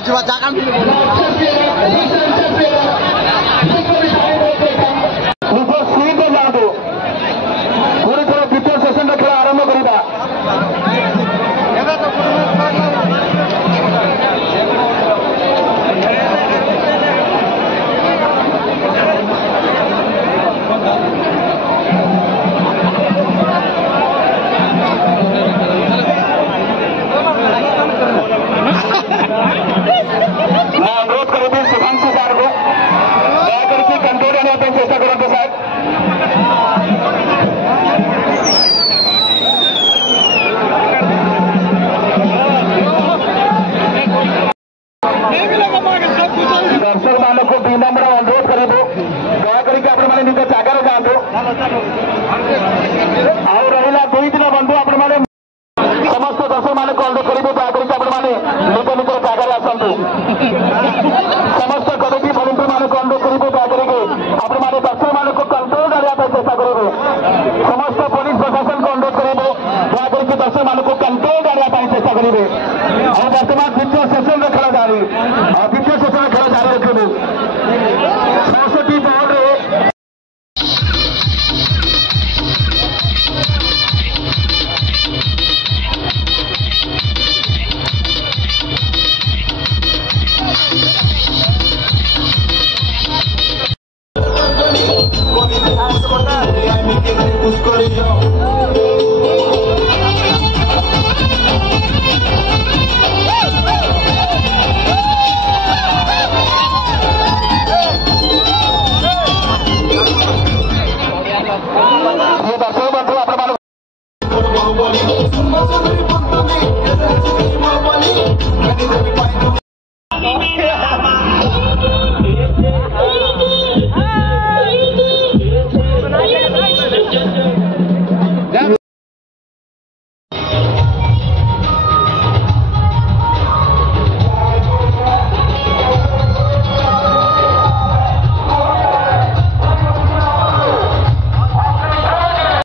ପଡୁଛି ଜାଗା ପୁଣି ଥରେ ଦ୍ୱିତୀୟ ସେସନର ଖେଳ ଆରମ୍ଭ କରିବା। मैं अनुरोध करूंगी शुभांशु सार को दया करके कंट्रोल आने पर चेष्टा करूंगा साहब। दर्शक मानक को विनम्र अनुरोध करूँ दया करके आपण मैंने निज जगार जातु आउ रहा 2 दिन बंधु आपण मैंने समस्त दर्शक मानक अनुरोध करूँ दया करके आपण मैंने निज निज जगार आसतु समस्त कमिटी भलिंटर मानक अनुरोध करूँ दया करके आपण मैंने दर्शक मानक कंट्रोल करने चेष्टा करेंगे। समस्त पुलिस प्रशासन को अनुरोध करूँ दया करके दर्शक मानक कंट्रोल करने चेष्टा करेंगे। और वर्तमान द्वितीय सेशन में खेल जारी और द्वितीय सेशन में खेल जारी रखिए 66 बॉल दर्शक बंधु आपण